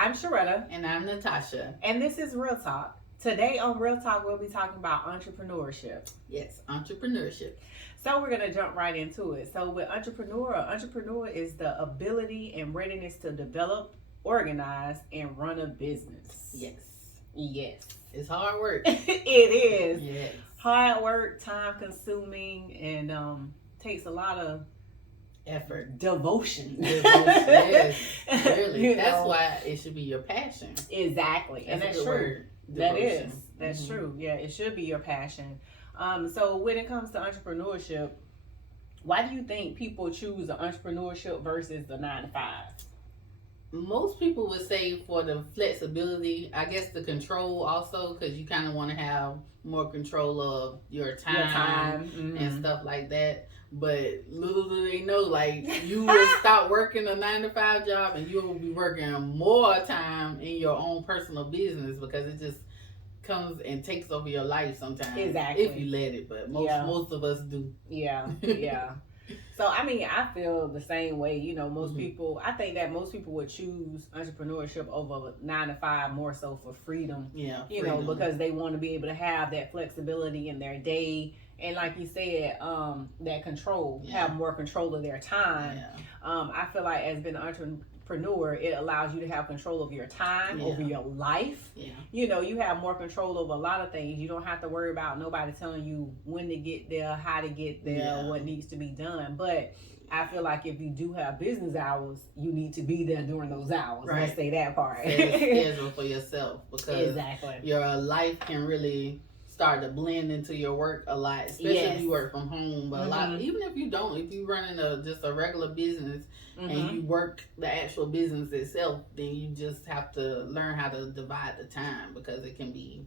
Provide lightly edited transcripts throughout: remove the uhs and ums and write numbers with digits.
I'm Sharetta. And I'm Natasha. And this is Real Talk. Today on Real Talk, we'll be talking about entrepreneurship. Yes, entrepreneurship. So we're going to jump right into it. So with entrepreneur is the ability and readiness to develop, organize, and run a business. Yes. Yes. It's hard work. It is. Yes. Hard work, time consuming, and takes a lot of effort. Devotion. Yes. Really. That's know. why it should be your passion. Exactly. That's and that's a good true. Word. That Devotion. is. That's true. Yeah, it should be your passion. So when it comes to entrepreneurship, why do you think people choose the entrepreneurship versus the 9 to 5? Most people would say for the flexibility, I guess the control also, because you kind of want to have more control of your time, and stuff like that. But little do they know, like, you will stop working a 9 to 5 job and you will be working more time in your own personal business because it just comes and takes over your life sometimes. Exactly. If you let it, but most of us do. Yeah. So, I mean, I feel the same way. You know, most people, I think that most people would choose entrepreneurship over 9 to 5 more so for freedom. Yeah. You know, because they want to be able to have that flexibility in their day. And like you said, that control, have more control of their time. Yeah. I feel like as being an entrepreneur, it allows you to have control of your time, over your life. Yeah. You know, you have more control over a lot of things. You don't have to worry about nobody telling you when to get there, how to get there, what needs to be done. But I feel like if you do have business hours, you need to be there during those hours. Right. Let's say that part. Set a schedule for yourself because your life can really start to blend into your work a lot, especially if you work from home. But a lot, even if you don't, if you running just a regular business and you work the actual business itself, then you just have to learn how to divide the time because it can be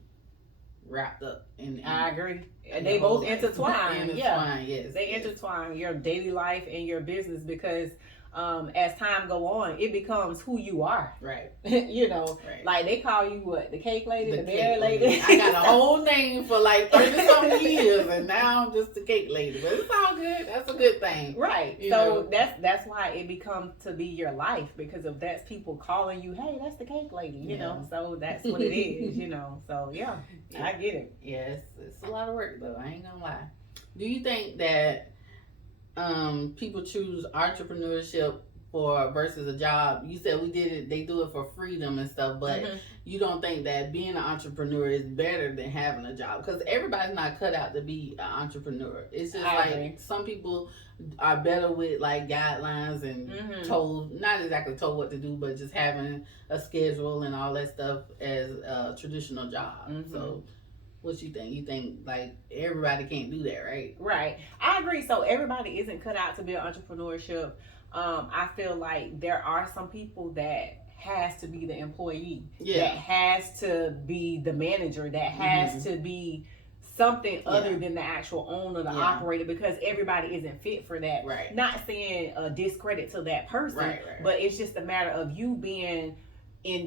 wrapped up in I agree. They both intertwine. Yes. They intertwine your daily life and your business because as time go on, it becomes who you are. Right. You know, like they call you what? The cake lady, the berry lady. I got a whole name for like 30-something years, and now I'm just the cake lady. But it's all good. That's a good thing. Right. So that's why it becomes to be your life, because if that's people calling you, hey, that's the cake lady, you know. So that's what it is, you know. So yeah, I get it. Yes, it's a lot of work though. I ain't gonna lie. Do you think that people choose entrepreneurship versus a job? You said they do it for freedom and stuff, but you don't think that being an entrepreneur is better than having a job? Because everybody's not cut out to be an entrepreneur. It's just like some people are better with like guidelines and not exactly told what to do, but just having a schedule and all that stuff as a traditional job. So what you think? You think like everybody can't do that, right? Right. I agree. So everybody isn't cut out to be an entrepreneurship. I feel like there are some people that has to be the employee, that has to be the manager, that has to be something other than the actual owner, the operator, because everybody isn't fit for that. Right. Not saying a discredit to that person, but it's just a matter of you being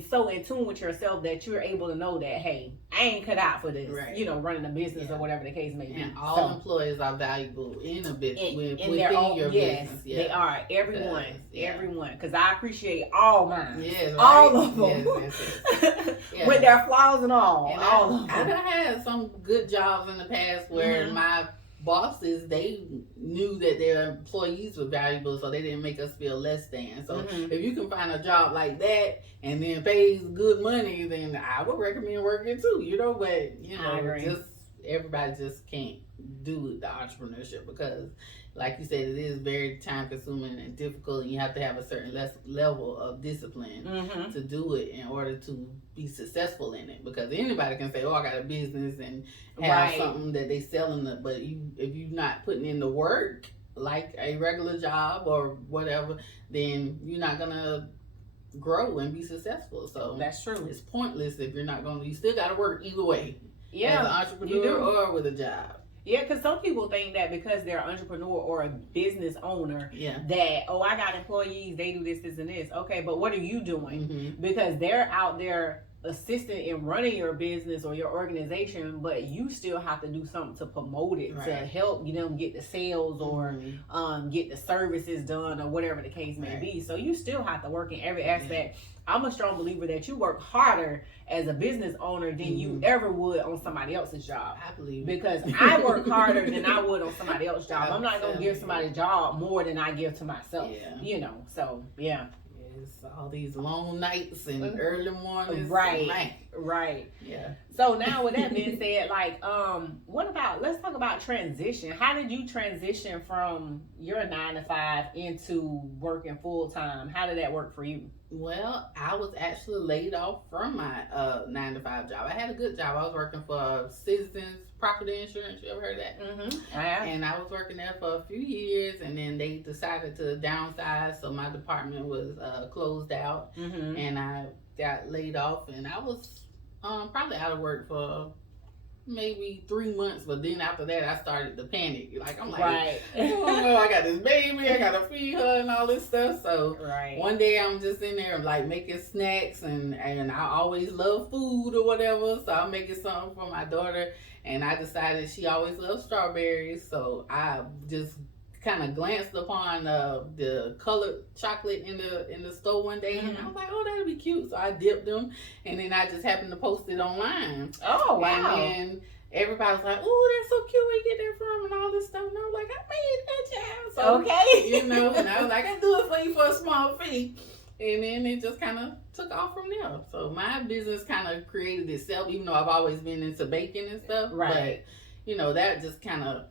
so in tune with yourself that you're able to know that, hey, I ain't cut out for this, you know, running a business or whatever the case may be. And all employees are valuable in a business, within your business. They are. Everyone. Because I appreciate all mine. Yes, right? All of them. Yes. With their flaws and all. And all of them. I've had some good jobs in the past where my bosses, they knew that their employees were valuable, so they didn't make us feel less than. So if you can find a job like that and then pays good money, then I would recommend working too, you know. But you know, just everybody just can't do the entrepreneurship because, like you said, it is very time consuming and difficult, and you have to have a certain level of discipline to do it in order to be successful in it. Because anybody can say, oh, I got a business and have something that they selling, but if you're not putting in the work like a regular job or whatever, then you're not gonna grow and be successful. So that's true. It's pointless if you're not gonna. You still got to work either way. Yeah, as an entrepreneur or with a job. Yeah, because some people think that because they're an entrepreneur or a business owner, that, oh, I got employees, they do this, and this. Okay, but what are you doing? Because they're out there assistant in running your business or your organization, but you still have to do something to promote it, to help them get the sales or get the services done or whatever the case may be. So you still have to work in every aspect. I'm a strong believer that you work harder as a business owner than you ever would on somebody else's job. I believe because I work harder than I would on somebody else's job. I'm not gonna give somebody a job more than I give to myself. So it's all these long nights and early mornings. Right. Yeah. So now with that being said, like, let's talk about transition. How did you transition from your 9-to-5 into working full time? How did that work for you? Well, I was actually laid off from my 9-to-5 job. I had a good job. I was working for Citizens Property Insurance. You ever heard of that? Mm-hmm. And I was working there for a few years, and then they decided to downsize, so my department was closed out, and I got laid off, and I was probably out of work for maybe 3 months, but then after that I started to panic. Like, I'm like, oh no, I got this baby, I gotta feed her and all this stuff. So one day I'm just in there like making snacks, and I always love food or whatever, so I'm making something for my daughter, and I decided she always loves strawberries, so I just kind of glanced upon the colored chocolate in the store one day, and I was like, oh, that'll be cute. So I dipped them, and then I just happened to post it online. Oh, wow. And then everybody was like, oh, that's so cute, where you get that from, and all this stuff. And I was like, I made that, child. So, okay. And I was like, I do it for you for a small fee. And then it just kind of took off from there. So my business kind of created itself, even though I've always been into baking and stuff. But, that just kind of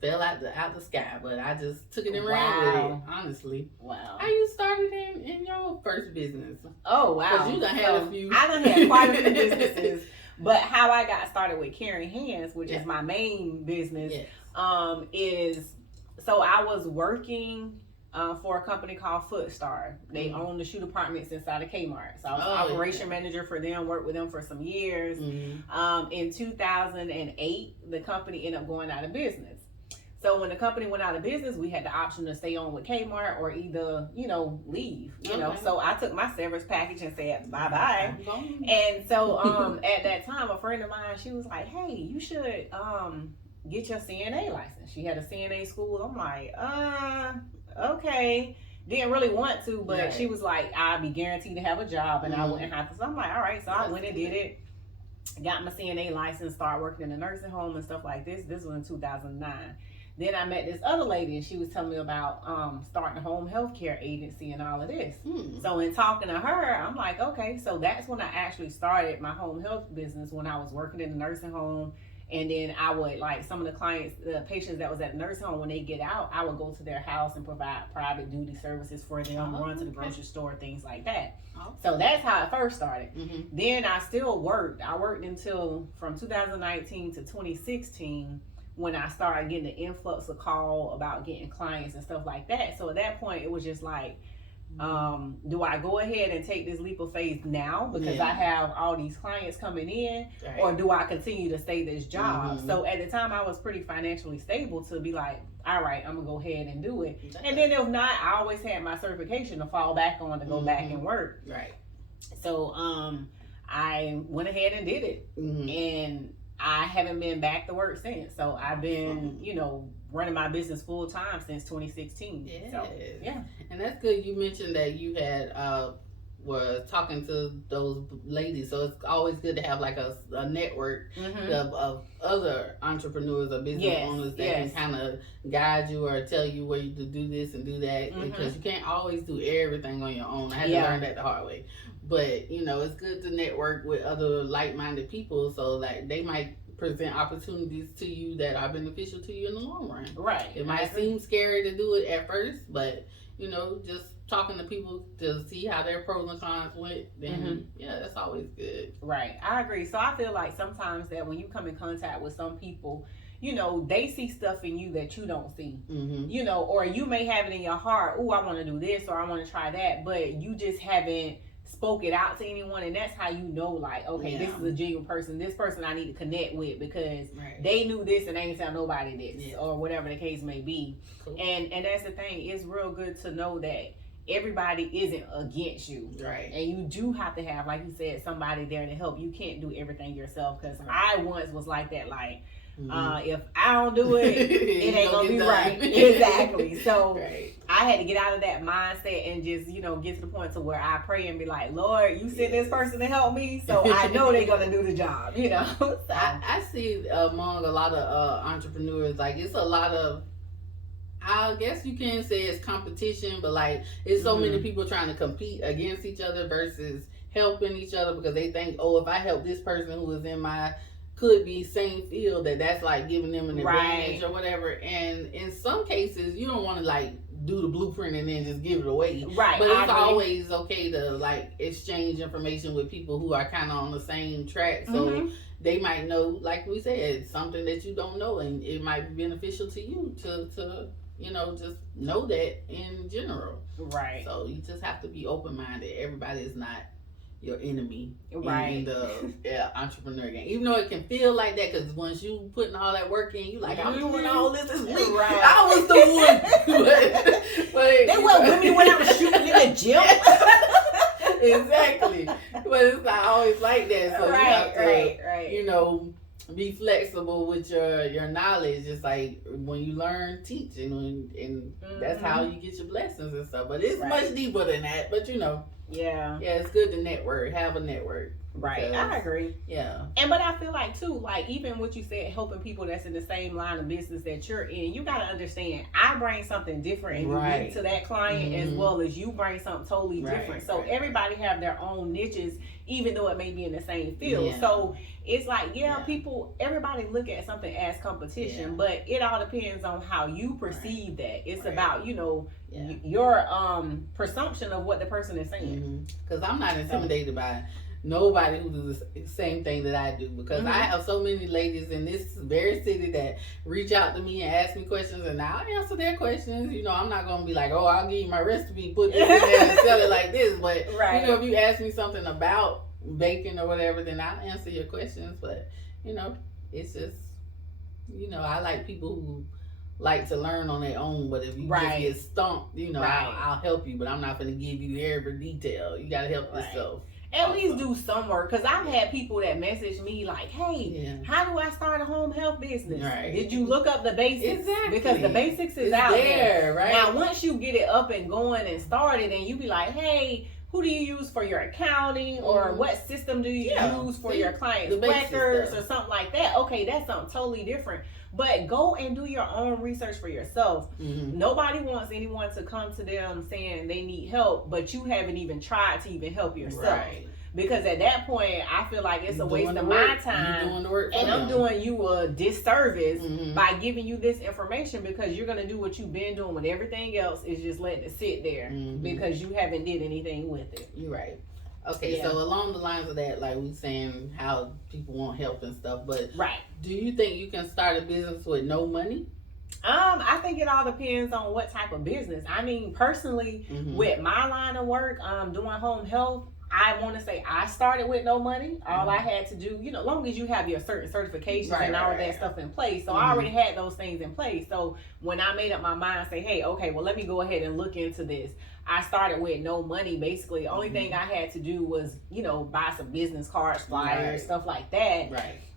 fell out the sky, but I just took it and ran with it, honestly. Wow. How you started in your first business? Oh, wow. Because you done had a few. I done had quite a few businesses. But how I got started with Caring Hands, which is my main business, is, so I was working for a company called Footstar. They own the shoe departments inside of Kmart. So I was operation manager for them, worked with them for some years. In 2008, the company ended up going out of business. So when the company went out of business, we had the option to stay on with Kmart or either, leave, So I took my severance package and said, bye-bye. And so at that time, a friend of mine, she was like, hey, you should get your CNA license. She had a CNA school. I'm like, okay. Didn't really want to, but she was like, I'd be guaranteed to have a job and I wouldn't have to. So I'm like, all right. So I went and did it. Got my CNA license, started working in a nursing home and stuff like this. This was in 2009. Then I met this other lady, and she was telling me about starting a home health care agency and all of this. So in talking to her, I'm like, okay, so that's when I actually started my home health business, when I was working in the nursing home. And then I would, like, some of the clients, the patients that was at the nursing home, when they get out, I would go to their house and provide private duty services for them, run to the grocery store, things like that. So that's how it first started. Then I still worked. I worked until from 2019 to 2016. When I started getting the influx of call about getting clients and stuff like that. So at that point, it was just like, do I go ahead and take this leap of faith now because I have all these clients coming in, or do I continue to stay this job? So at the time, I was pretty financially stable to be like, all right, I'm gonna go ahead and do it. And then if not, I always had my certification to fall back on to go back and work. So I went ahead and did it, and I haven't been back to work since. So I've been, running my business full time since 2016. So, and that's good. You mentioned that you had were talking to those ladies, so it's always good to have like a network of other entrepreneurs or business owners that can kind of guide you or tell you where you to do this and do that, because you can't always do everything on your own. I had to learn that the hard way. But it's good to network with other like-minded people, so like they might present opportunities to you that are beneficial to you in the long run. It might seem scary to do it at first, but just talking to people to see how their pros and cons went, then that's always good. I agree. So I feel like sometimes that when you come in contact with some people, they see stuff in you that you don't see, or you may have it in your heart, oh, I want to do this or I want to try that, but you just haven't spoke it out to anyone, and that's how like, okay, this is a genuine person. This person I need to connect with because they knew this and they ain't tell nobody this, or whatever the case may be. And that's the thing. It's real good to know that everybody isn't against you. Right. And you do have to have, like you said, somebody there to help. You can't do everything yourself. Because I once was like that, like, if I don't do it, it ain't gonna be right. Exactly. So I had to get out of that mindset and just, you know, get to the point to where I pray and be like, Lord, you sent this person to help me, so I know they're gonna do the job, you know. So. I see among a lot of entrepreneurs, like it's a lot of, I guess you can say it's competition, but like it's so many people trying to compete against each other versus helping each other, because they think, oh, if I help this person who is in my could be same field, that's like giving them an advantage or whatever. And in some cases you don't want to like do the blueprint and then just give it away, right? But it's always okay to like exchange information with people who are kind of on the same track, so they might know, like we said, something that you don't know, and it might be beneficial to you to you know, just know that in general, right? So you just have to be open-minded. Everybody is not your enemy, right? In the entrepreneur game, even though it can feel like that, because once you putting all that work in, you like, I'm doing all this week. Right. I was the one, but they weren't with me when I was shooting in the gym. Exactly, but it's not always like that. So you have to, you know, be flexible with your knowledge. It's like when you learn, teach, and that's how you get your blessings and stuff. But it's much deeper than that. But you know. Yeah, it's good to network, have a network. Right, I agree. Yeah. But I feel like too, like even what you said, helping people that's in the same line of business that you're in, you gotta understand, I bring something different and unique to that client as well as you bring something totally different. So everybody have their own niches, even though it may be in the same field. Yeah. So it's like, people, everybody look at something as competition, but it all depends on how you perceive that. It's about, you know, your presumption of what the person is saying. Because I'm not intimidated by nobody who does the same thing that I do, because I have so many ladies in this very city that reach out to me and ask me questions, and I'll answer their questions. You know, I'm not going to be like, oh, I'll give you my recipe, put this in there and sell it like this. But, you know, if you ask me something about baking or whatever, then I'll answer your questions. But, you know, it's just, you know, I like people who like to learn on their own, but if you just get stumped, you know, I'll help you, but I'm not going to give you every detail. You got to help yourself. At least do some work, because I've had people that message me like, hey, how do I start a home health business? Did you look up the basics? Exactly. Because the basics is out there. Right? Now, once you get it up and going and started, and you be like, hey, who do you use for your accounting, or what system do you use for your clients' records or something like that? Okay, that's something totally different. But go and do your own research for yourself. Nobody wants anyone to come to them saying they need help, but you haven't even tried to even help yourself. Because at that point, I feel like it's a waste of my time, and I'm doing you a disservice by giving you this information, because you're going to do what you've been doing with everything else, is just letting it sit there because you haven't did anything with it. You're right. Okay, so along the lines of that, like we saying how people want help and stuff, but do you think you can start a business with no money? I think it all depends on what type of business. I mean, personally, with my line of work, doing home health, I want to say I started with no money. All I had to do, you know, long as you have your certain certifications and all of that stuff in place. So I already had those things in place. So when I made up my mind, say, hey, okay, well, let me go ahead and look into this. I started with no money, basically. Only thing I had to do was, you know, buy some business cards, flyers, stuff like that.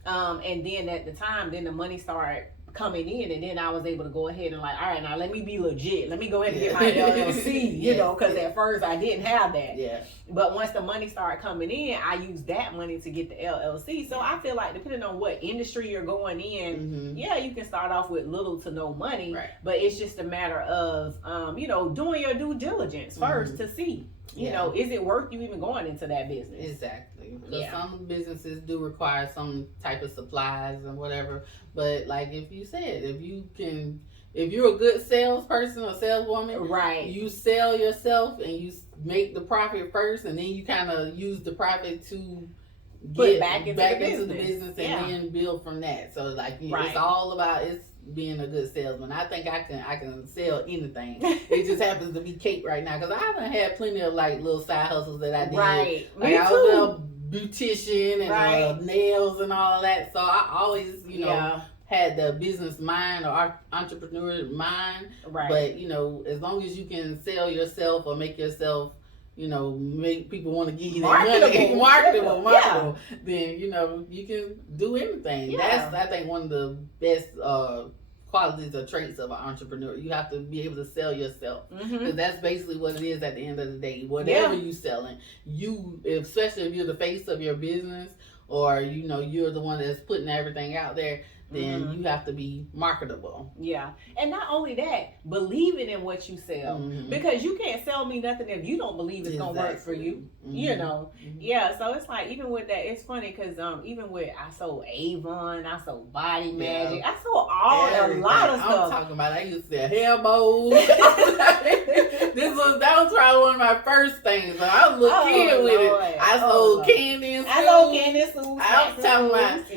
And then at the time, then the money started coming in, and then I was able to go ahead and like, all right, now let me be legit. Let me go ahead and get my LLC, you know, because at first I didn't have that. But once the money started coming in, I used that money to get the LLC. So I feel like depending on what industry you're going in, you can start off with little to no money, but it's just a matter of, you know, doing your due diligence first to see, you know, is it worth you even going into that business? Exactly. Because some businesses do require some type of supplies and whatever. But like if you said, if you're a good salesperson or saleswoman, you sell yourself and you make the profit first, and then you kind of use the profit to get back into the business and then build from that. So like it's all about being a good salesman. I think I can sell anything. It just happens to be cake right now, because I done had plenty of like little side hustles that I did. Like Me I too. was a beautician and nails and all that. So I always, you know, had the business mind or entrepreneur mind. Right. But as long as you can sell yourself or make yourself, make people want to give you that marketable, then you can do anything. Yeah. That's, I think, one of the best qualities or traits of an entrepreneur. You have to be able to sell yourself, because that's basically what it is at the end of the day. Whatever you selling, especially if you're the face of your business, or you're the one that's putting everything out there, then you have to be marketable. Yeah. And not only that, believing in what you sell. Because you can't sell me nothing if you don't believe it's going to work for you. Yeah, so it's like, even with that, it's funny because even with, I sold Avon, I sold Body Magic, I sold a lot of stuff. I'm talking about, I used to sell hair molds. That was probably one of my first things. So I was a little kid with it. I sold candy and I sold candy and school. I was talking about,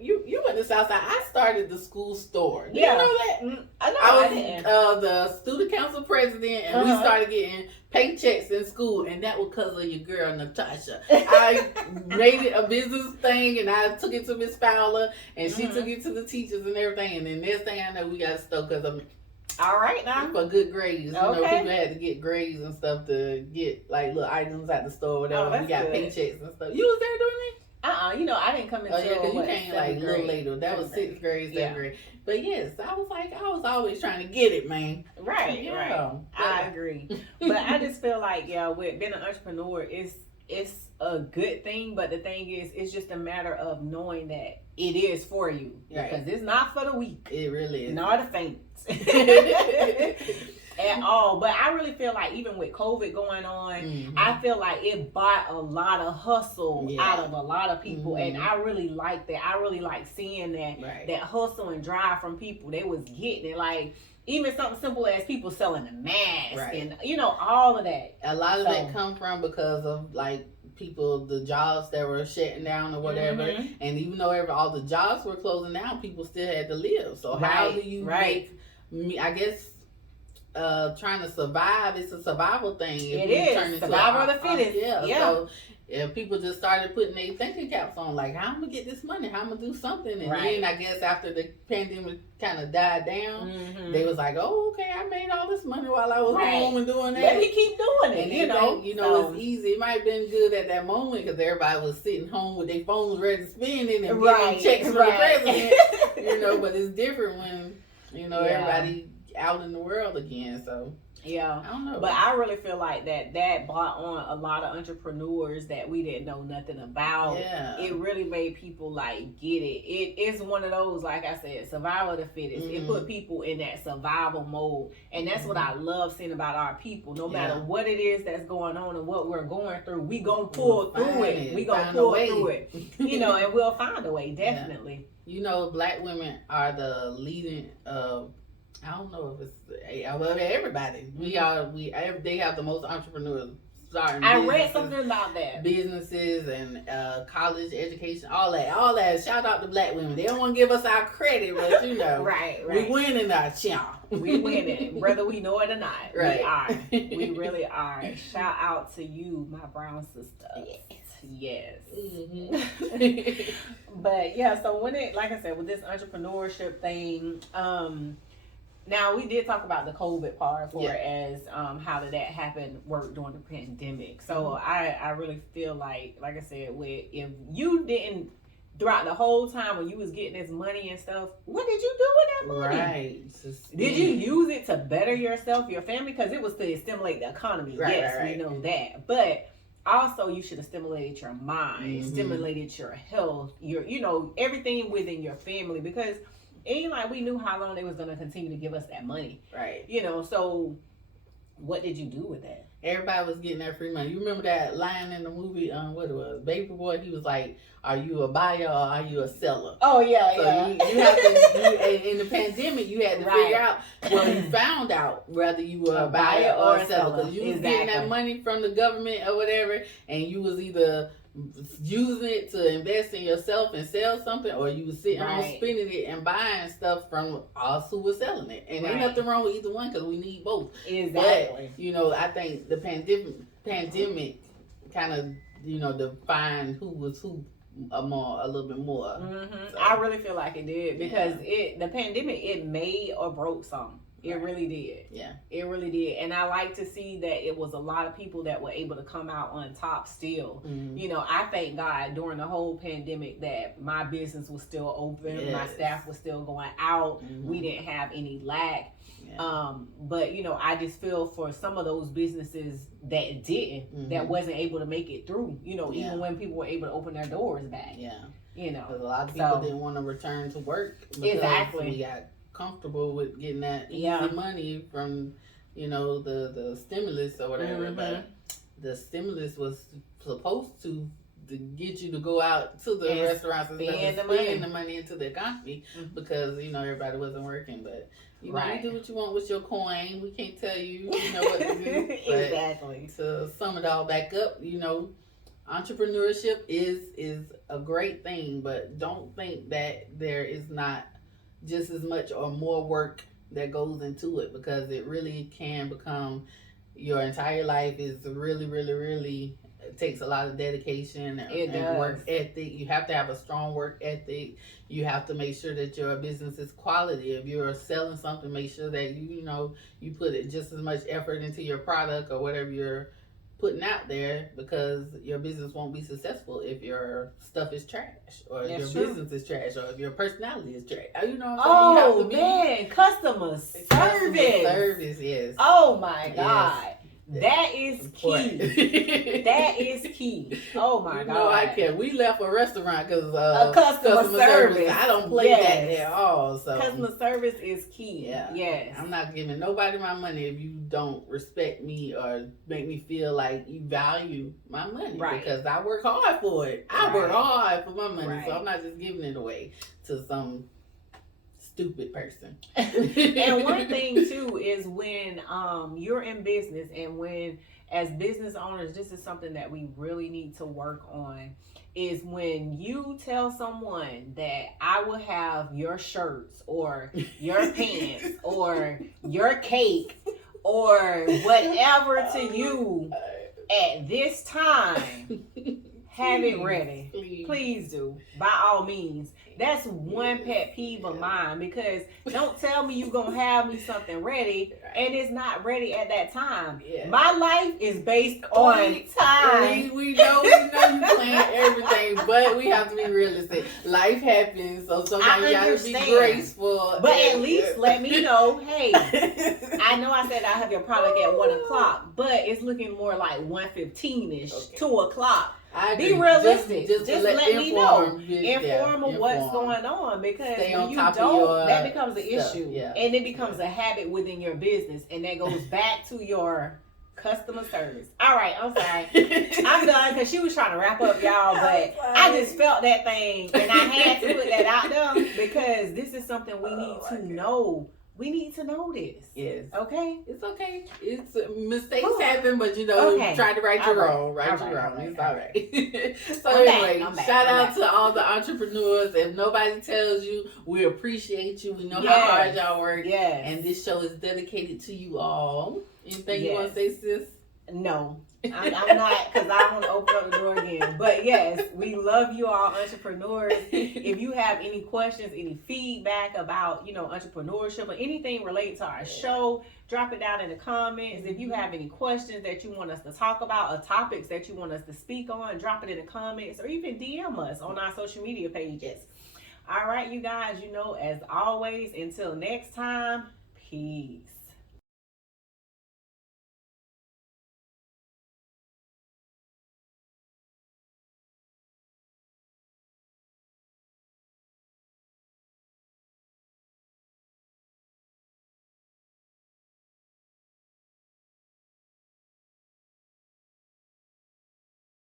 you went to Southside. I started the school store. Did you know that? I was the student council president, and we started getting paychecks in school, and that was because of your girl Natasha. I made it a business thing, and I took it to Miss Fowler, and she took it to the teachers and everything. And then next thing I know, we got a store because of all right now for good grades. People had to get grades and stuff to get like little items at the store, or whatever. We got paychecks and stuff. You was there doing it? I didn't come into because you came like a little later. That was 6th grade, 7th grade. But yes, I was always trying to get it, man. Right, right. I agree. But I just feel like, with being an entrepreneur, it's a good thing. But the thing is, it's just a matter of knowing that it is for you. Right. Because it's not for the weak. It really is. Nor the faint. At all. But I really feel like even with COVID going on, I feel like it brought a lot of hustle out of a lot of people, and I really like that. I really like seeing that hustle and drive from people. They was getting it, like even something simple as people selling the mask and all of that. A lot of that come from because of like people, the jobs that were shutting down or whatever, and even though all the jobs were closing down, people still had to live. So how do you make? I guess trying to survive, it's a survival thing. It is survival of the fittest. So if people just started putting their thinking caps on, like, how I'm gonna get this money, how I'm gonna do something, and then I guess after the pandemic kind of died down, they was like, oh, okay, I made all this money while I was home and doing that. Let me keep doing it. And it's easy. It might have been good at that moment because everybody was sitting home with their phones ready to spin it and getting checks from the president. But it's different when everybody out in the world again. So I don't know, but I really feel like that brought on a lot of entrepreneurs that we didn't know nothing about. It really made people like get it. It is one of those, like I said, survival of the fittest. It put people in that survival mode, and that's what I love seeing about our people. No matter what it is that's going on and what we're going through, we gonna pull through it. We gonna pull through it. And we'll find a way, definitely. Black women are the leading I don't know if it's everybody. They have the most entrepreneurs starting. I read something about that. Businesses and college education, all that. Shout out to black women. They don't want to give us our credit, but right. We winning our champ. We winning, whether we know it or not. Right. We are. We really are. Shout out to you, my brown sister. Yes. But so when it, like I said, with this entrepreneurship thing, now we did talk about the COVID part as how did that happen, work during the pandemic. So I really feel like I said, if you didn't throughout the whole time when you was getting this money and stuff, what did you do with that money? Right. Did you use it to better yourself, your family? Because it was to stimulate the economy. We know that. But also, you should have stimulated your mind, stimulated your health, your everything within your family, because it ain't like we knew how long they was going to continue to give us that money. Right. So what did you do with that? Everybody was getting that free money. You remember that line in the movie, what it was, Baby Boy? He was like, are you a buyer or are you a seller? Oh, yeah, so you have to, in the pandemic, you had to figure out, you found out whether you were a buyer or a seller. Because you was getting that money from the government or whatever, and you was either using it to invest in yourself and sell something, or you was sitting home spending it and buying stuff from us who was selling it. And ain't nothing wrong with either one because we need both. Exactly. But I think the pandemic kind of defined who was who a little bit more. Mm-hmm. So, I really feel like it did because the pandemic, it made or broke some. It really did. Yeah. It really did. And I like to see that it was a lot of people that were able to come out on top still. Mm-hmm. You know, I thank God during the whole pandemic that my business was still open. Yes. My staff was still going out. Mm-hmm. We didn't have any lack. Yeah. But you know, I just feel for some of those businesses that didn't, that wasn't able to make it through, you know, even when people were able to open their doors back. Yeah. You know, because a lot of people didn't want to return to work because we got comfortable with getting that easy money from, you know, the stimulus or whatever. But the stimulus was supposed to get you to go out to the restaurants and spend the money into the economy because, you know, everybody wasn't working. But you know, you do what you want with your coin. We can't tell you, you know, what to do. But exactly. To sum it all back up, you know, entrepreneurship is a great thing, but don't think that there is not just as much or more work that goes into it, because it really can become your entire life. Is really, really, really, it takes a lot of dedication and work ethic. You have to have a strong work ethic. You have to make sure that your business is quality. If you're selling something, make sure that you put it just as much effort into your product or whatever you're putting out there, because your business won't be successful if your stuff is trash, or if your business is trash, or if your personality is trash. You know what I'm saying? Customer service, yes. Oh my God. Yes. That is key. That is key. Oh my God. No, I can't. We left a restaurant because of customer service. I don't play that at all. So customer service is key. Yeah. Yes. I'm not giving nobody my money if you don't respect me or make me feel like you value my money. Right. Because I work hard for it. I work hard for my money. So I'm not just giving it away to some stupid person. And one thing too is when you're in business, and when as business owners, this is something that we really need to work on, is when you tell someone that I will have your shirts or your pants or your cake or whatever to you at this time, have it ready. Please do. By all means. That's one pet peeve of mine, because don't tell me you're going to have me something ready and it's not ready at that time. Yeah. My life is based on time. We know you plan everything, but we have to be realistic. Life happens, so sometimes you got to be graceful. But at least let me know, hey, I know I said I have your product at 1 o'clock, but it's looking more like 1:15-ish, 2 o'clock. Be realistic. Just let me know. Inform of what's going on, because when you don't, that becomes an issue. Yeah. And it becomes a habit within your business, and that goes back to your customer service. All right, I'm sorry. I'm done, because she was trying to wrap up, y'all, but I just felt that thing, and I had to put that out there, because this is something we need to know. We need to know this. Yes. Okay? It's okay. It's mistakes happen, but try to right your wrong. Right your wrong. It's all right. So anyway, shout out to all the entrepreneurs. If nobody tells you, we appreciate you. We know how hard y'all work. Yes. And this show is dedicated to you all. Anything you want to say, sis? No. I'm not, because I don't want to open up the door again. But yes, we love you all, entrepreneurs. If you have any questions, any feedback about, entrepreneurship or anything related to our show, drop it down in the comments. If you have any questions that you want us to talk about, or topics that you want us to speak on, drop it in the comments, or even DM us on our social media pages. All right, you guys, as always, until next time, peace.